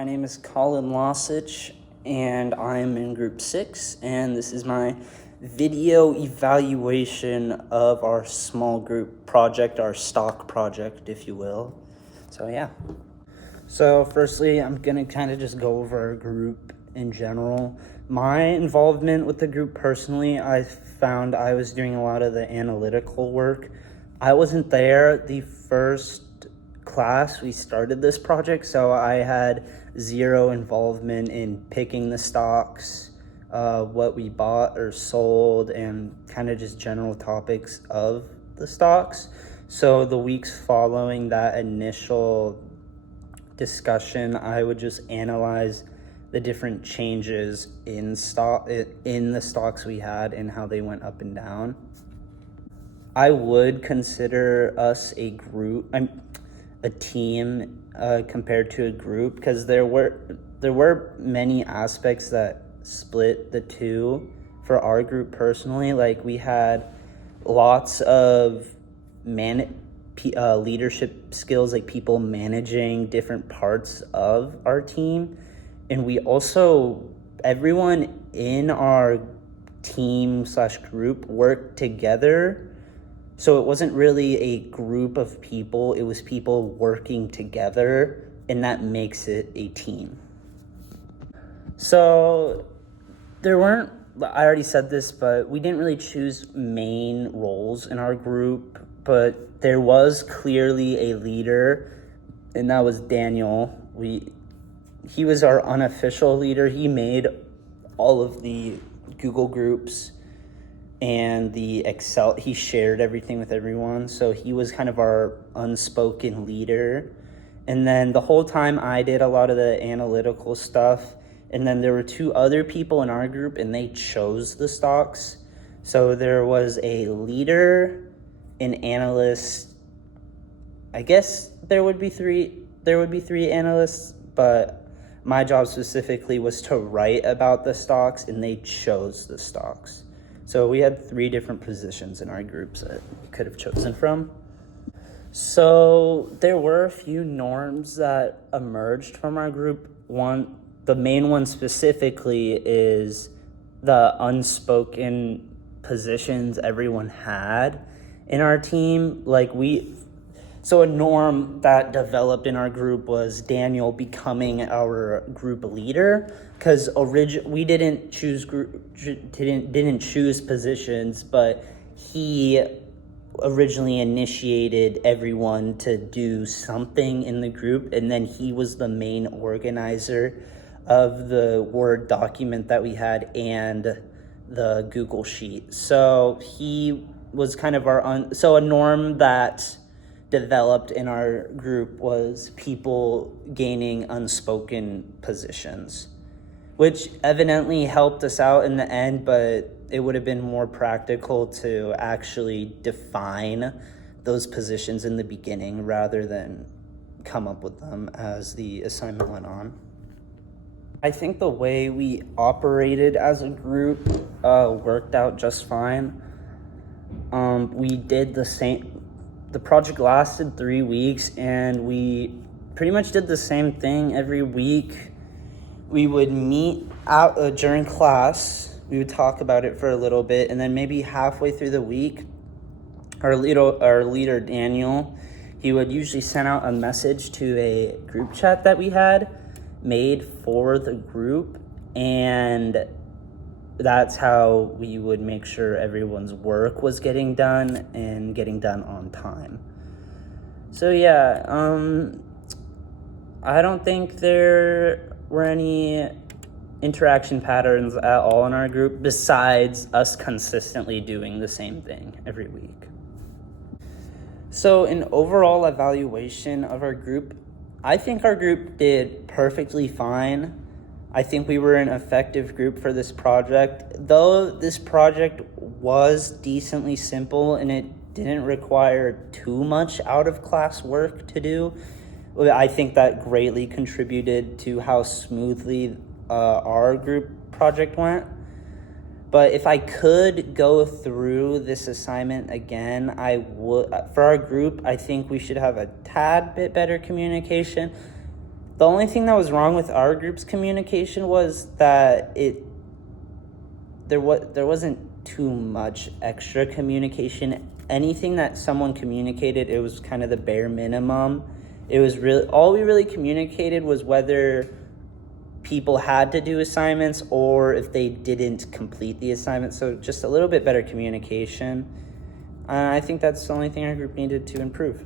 My name is Colin Losich, and I'm in Group 6, and this is my video evaluation of our small group project, our stock project, if you will. So, yeah. So, firstly, I'm going to kind of just go over our group in general. My involvement with the group personally, I found I was doing a lot of the analytical work. I wasn't there the first class we started this project, so I had zero involvement in picking the stocks, what we bought or sold, and kind of just general topics of the stocks. So the weeks following that initial discussion, I would just analyze the different changes in the stocks we had and how they went up and down. I would consider us a group, a team compared to a group, because there were many aspects that split the two for our group personally. Like, we had lots of leadership skills, like people managing different parts of our team. And we also, everyone in our team / group worked together. So it wasn't really a group of people, it was people working together, and that makes it a team. So I already said this, but we didn't really choose main roles in our group, but there was clearly a leader, and that was Daniel. He was our unofficial leader. He made all of the Google groups and the Excel. He shared everything with everyone, so he was kind of our unspoken leader. And then the whole time I did a lot of the analytical stuff, and then there were two other people in our group, and they chose the stocks. So there was a leader, an analyst. I guess there would be three analysts, but my job specifically was to write about the stocks, and they chose the stocks. So we had 3 different positions in our groups that we could have chosen from. So there were a few norms that emerged from our group. The main one specifically is the unspoken positions everyone had in our team. So a norm that developed in our group was Daniel becoming our group leader, because we didn't choose positions, but he originally initiated everyone to do something in the group, and then he was the main organizer of the Word document that we had and the Google Sheet. So he was kind of so a norm that developed in our group was people gaining unspoken positions, which evidently helped us out in the end, but it would have been more practical to actually define those positions in the beginning rather than come up with them as the assignment went on. I think the way we operated as a group worked out just fine. We did the same. The project lasted 3 weeks, and we pretty much did the same thing every week. We would meet out during class. We would talk about it for a little bit, and then maybe halfway through the week, our leader, Daniel, he would usually send out a message to a group chat that we had made for the group, and that's how we would make sure everyone's work was getting done and getting done on time. So yeah, I don't think there were any interaction patterns at all in our group besides us consistently doing the same thing every week. So an overall evaluation of our group, I think our group did perfectly fine. I think we were an effective group for this project. Though this project was decently simple and it didn't require too much out-of-class work to do, I think that greatly contributed to how smoothly our group project went. But if I could go through this assignment again, I would. For our group, I think we should have a tad bit better communication. The only thing that was wrong with our group's communication was that there wasn't too much extra communication. Anything that someone communicated, it was kind of the bare minimum. It was really, all we really communicated was whether people had to do assignments or if they didn't complete the assignment. So just a little bit better communication. I think that's the only thing our group needed to improve.